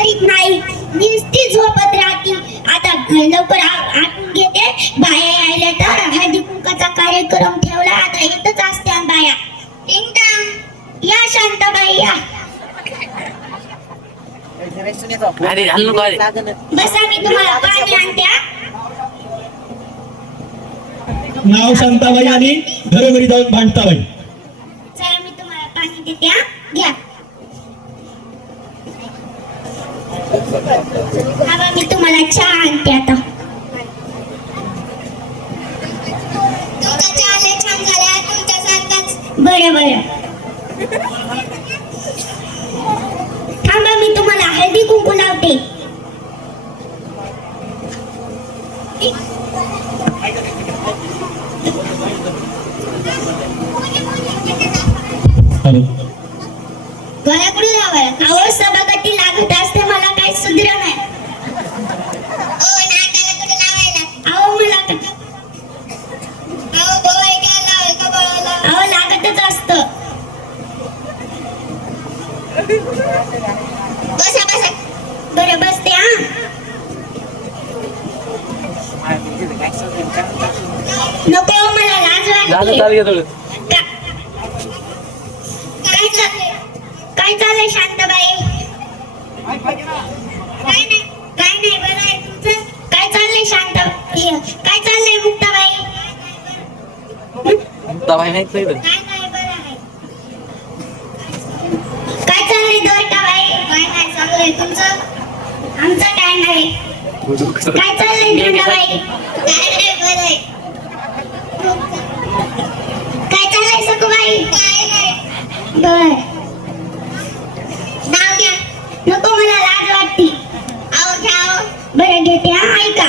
करीत नाही, नुसती झोपत राहती. आता लवकर आटून घेते. बाया यायला तर हळदी कुंकाचा कार्यक्रम ठेवला. आता येतच असत्या बाया. टिंगटांग या शांताबाई या. बसा मी तुम्हाला पाणी आणत्या. नाव शांताबाई आणि घरोघरी जाऊन भांडताबाई. चला मी तुम्हाला पाणी देते. घ्या. बाबा मी तुम्हाला चहा आणते आता. तुमचा चहा लय छान झाला. तुमच्यासारखाच. बरं बरं. थांबा मी तुम्हाला हळदी कुंकू लावते. गळ्याकडून लावायला आवाज सभागती लागत असते. मला काही सुधरा नाही. ओ नाकाला कुठे लावायला? अहो मला अहो बोय काय लावाय का बोळाला? अहो लागतच असतं. बसा बसा. बरं बसते. नको मला लाज वाटते. काय चाललंय शांताबाई? काय नाही बरं आहे तुमचं. काय चाललंय काय चाललंय मुक्ताबाई? नाही काय नाही बरं आहे. काय चाललंय द्वारकाबाई? काय नाही चाललंय तुमचं. आमचं काय नाही. काय चाललंय दुर्गाबाई? काय नाही बरं आहे. काय चाललंय सखूबाई? काय नाही. बर नाव घ्या. नको मला लाज वाटते. आहो घ्या. बरं घेते. ऐका.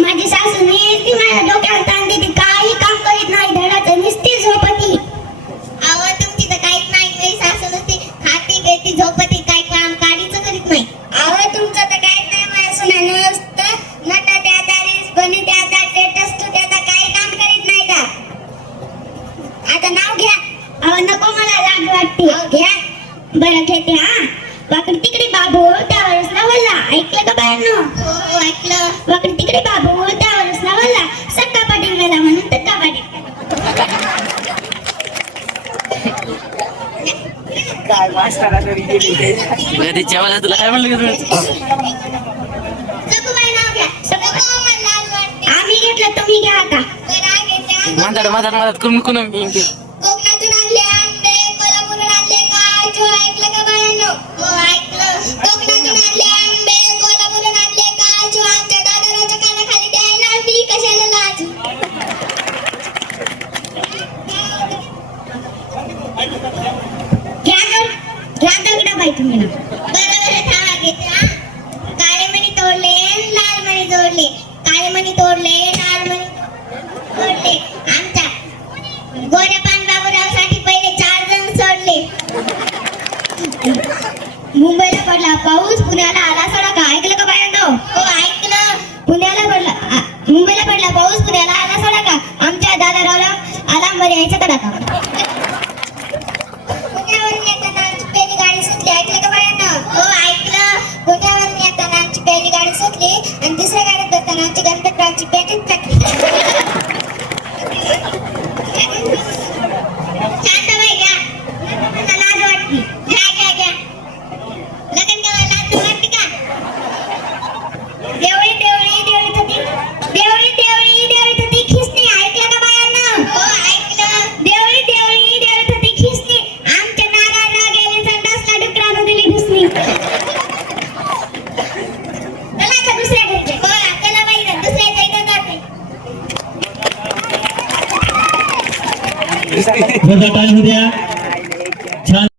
माझी सासू ती माझ्या डोक्यावर ताण देते. काही काम करीत नाही. धडाचं नुसती झोपती. आहो तुमची तर काहीच नाही. माझी सासू नुसती खाती पेती झोपती. काही काम काढीचं करीत नाही. आहो तुमचं तर काहीच नाही. माझ्या सुना नुसतं नट द्यादा रील्स बनी द्यादा स्टेटस टू द्यादा काही काम करीत नाही का? आता नाव घ्या. अहो नको मला लाज वाटते. घ्या. बरं घेते. वाकडी तिकडे बाबू त्यावरच लावला. ऐकलं का बायांनो? हो ऐकलं. वाकडी तिकडे बाबू त्यावरच लावला. सक्का पाटील गेला म्हणून तक्का पाटील. काय मास्टरा तरी गेली जेवायला तुला काय म्हणलं? सखूबाई नाव घ्या. सखूबाई लाज वाटते. आम्ही घेतलं तुम्ही घ्या आता. मदत करून कोकणातून आणले अंडे, कोल्हापूरून आणले काजू. ऐकलं का बायांनो? हो ऐकलं. कोकणातून आणले अंडे, कोल्हापूरून आणले काजू. आमच्या दादराच्या कानाखाली द्यायला मी कशाला लाजू? घ्या दगडा बाई तुम्ही ना. बरं थांबा घेते. काळे मणी तोडले लाल मणी जोडले. काळे मणी तोडले लाल मणी जोडले. आमच्या गोऱ्या पान बाबूरावसाठी पहिले 4 जण सोडले. मुंबईला पडला पाऊस, पुण्याला आला सडका. ऐकलं का बायांनो? हो ऐकलं. मुंबईला पडला पाऊस, पुण्याला आला सडका. आमच्या दादारावला आला मरी यायचा तडाखा. पुण्यावरून येताना आमची पहिली गाडी सुटली. ऐकलं का बायांनो? हो ऐकलं. पुण्यावरून येताना आमची पहिली गाडी सुटली आणि दुसऱ्या गाडीत बसताना आमची गणपतरावची पेटीत टाकली. शांताबाई घ्या. मला लाज वाटते. घ्या. लगन करायला लाज वाटते का? देवळी थती खिसणी. ऐकलं का बायांनो? हो ऐकलं. देवळी थती खिसणी. आमच्या नागाला गेले संडासला डुकरानं दिली घुसणी. चला आता दुसऱ्या घरी. बोला चला बाई दुसऱ्याच्या इथं जाते. टाइम द्या. छान.